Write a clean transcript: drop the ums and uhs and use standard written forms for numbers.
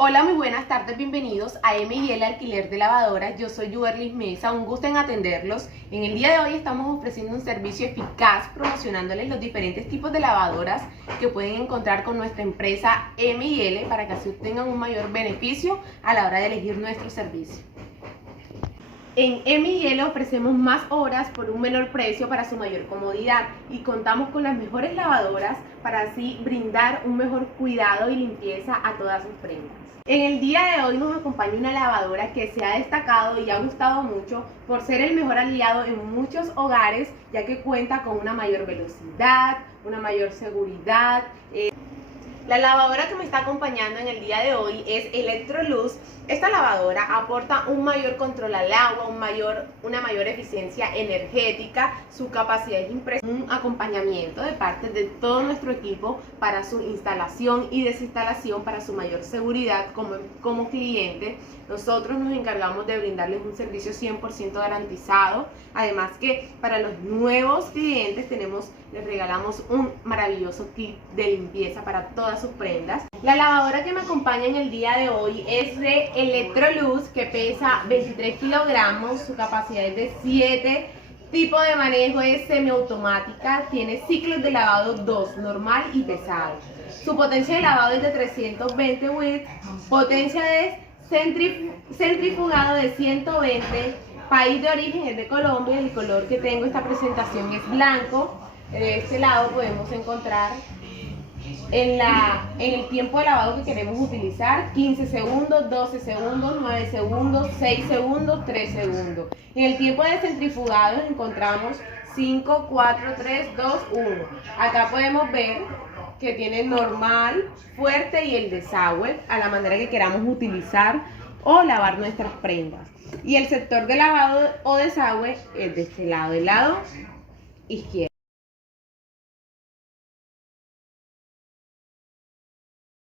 Hola, muy buenas tardes, bienvenidos a M&L Alquiler de Lavadoras. Yo soy Yuberlis Mesa, un gusto en atenderlos. En el día de hoy estamos ofreciendo un servicio eficaz promocionándoles los diferentes tipos de lavadoras que pueden encontrar con nuestra empresa M&L para que así obtengan un mayor beneficio a la hora de elegir nuestro servicio. En M&L ofrecemos más horas por un menor precio para su mayor comodidad y contamos con las mejores lavadoras para así brindar un mejor cuidado y limpieza a todas sus prendas. En el día de hoy nos acompaña una lavadora que se ha destacado y ha gustado mucho por ser el mejor aliado en muchos hogares, ya que cuenta con una mayor velocidad, una mayor seguridad. La lavadora que me está acompañando en el día de hoy es Electrolux. Esta lavadora aporta un mayor control al agua, una mayor eficiencia energética, su capacidad es impresionante, un acompañamiento de parte de todo nuestro equipo para su instalación y desinstalación para su mayor seguridad como cliente. Nosotros nos encargamos de brindarles un servicio 100% garantizado. Además que para los nuevos clientes les regalamos un maravilloso kit de limpieza para todas sus prendas. La lavadora que me acompaña en el día de hoy es de Electrolux, que pesa 23 kilogramos, su capacidad es de 7, tipo de manejo es semiautomática, tiene ciclos de lavado 2, normal y pesado. Su potencia de lavado es de 320 watts, potencia de centrifugado de 120, país de origen es de Colombia, el color que tengo esta presentación es blanco. De este lado podemos encontrar en el tiempo de lavado que queremos utilizar: 15 segundos, 12 segundos, 9 segundos, 6 segundos, 3 segundos. En el tiempo de centrifugado encontramos 5, 4, 3, 2, 1. Acá podemos ver que tiene normal, fuerte y el desagüe a la manera que queramos utilizar o lavar nuestras prendas. Y el sector de lavado o desagüe es de este lado, el lado izquierdo.